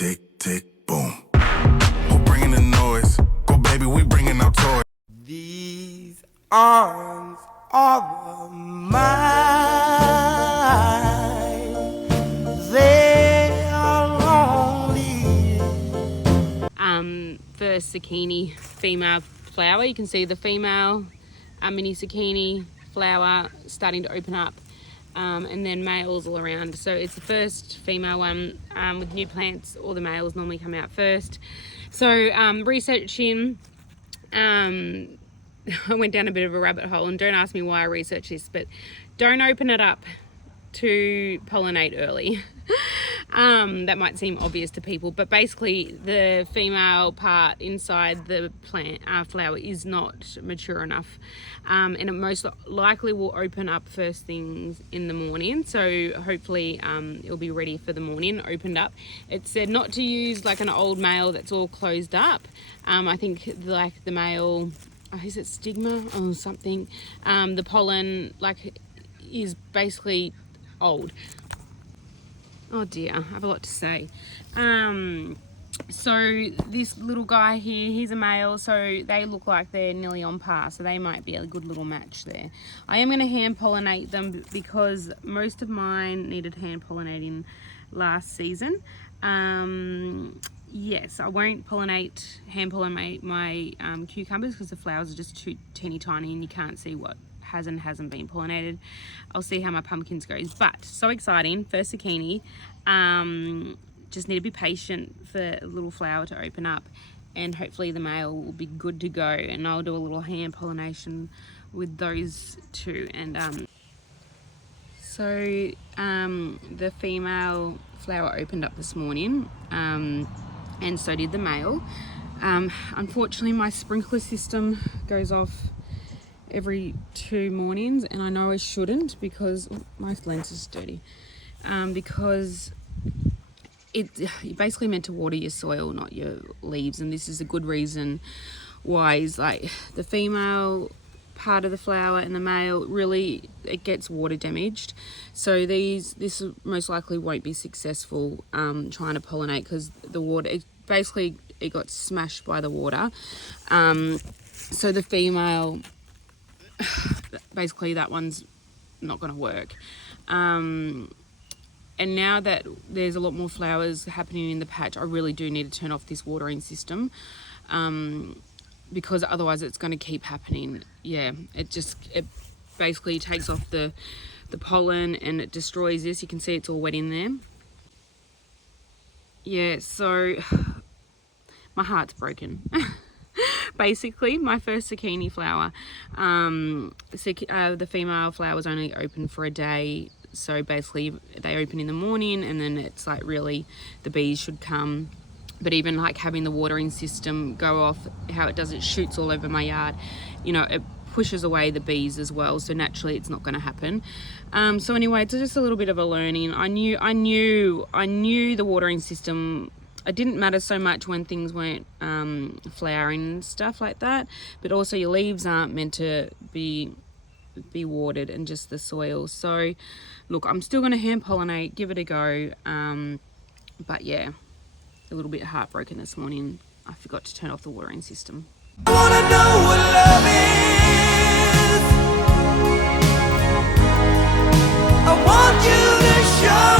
tick, tick, boom. Who bringing the noise? Go, baby, we bringing our toys. These arms are mine. They are lonely. The zucchini female flower. You can see the female mini zucchini flower starting to open up, and then males all around. So it's the first female one. With new plants, all the males normally come out first. So researching, I went down a bit of a rabbit hole, and don't ask me why I researched this, but don't open it up to pollinate early. That might seem obvious to people, but basically the female part inside the plant flower is not mature enough, and it most likely will open up first things in the morning. So hopefully it'll be ready for the morning, opened up. It said not to use like an old male that's all closed up. I think like the male, is it stigma or something? The pollen like is basically old. Oh dear, I have a lot to say. So this little guy here, he's a male, so they look like they're nearly on par, so they might be a good little match there. I am going to hand pollinate them because most of mine needed hand pollinating last season. Yes, I won't hand pollinate my cucumbers because the flowers are just too teeny tiny and you can't see what has and hasn't been pollinated. I'll see how my pumpkins goes, but so exciting. First zucchini. Just need to be patient for a little flower to open up, and hopefully the male will be good to go, and I'll do a little hand pollination with those two. And so the female flower opened up this morning, and so did the male. Unfortunately my sprinkler system goes off every 2 mornings, and I know I shouldn't because my lens is dirty, because you're basically meant to water your soil, not your leaves, and this is a good reason why. Is like the female part of the flower and the male, really it gets water damaged, so this most likely won't be successful trying to pollinate because the water, it got smashed by the water. So the female, basically that one's not going to work. And now that there's a lot more flowers happening in the patch, I really do need to turn off this watering system, because otherwise it's going to keep happening. Yeah, it basically takes off the pollen and it destroys this. You can see it's all wet in there. Yeah, so my heart's broken. Basically, my first zucchini flower, the female flower was only open for a day. So basically they open in the morning, and then it's like really the bees should come. But even like having the watering system go off, how it does, it shoots all over my yard, you know, it pushes away the bees as well, so naturally it's not going to happen. So anyway, it's just a little bit of a learning. I knew the watering system, it didn't matter so much when things weren't flowering and stuff like that, but also your leaves aren't meant to be watered, and just the soil. So look, I'm still going to hand pollinate, give it a go, but yeah, a little bit heartbroken this morning. I forgot to turn off the watering system. I wanna know what love is. I want you to show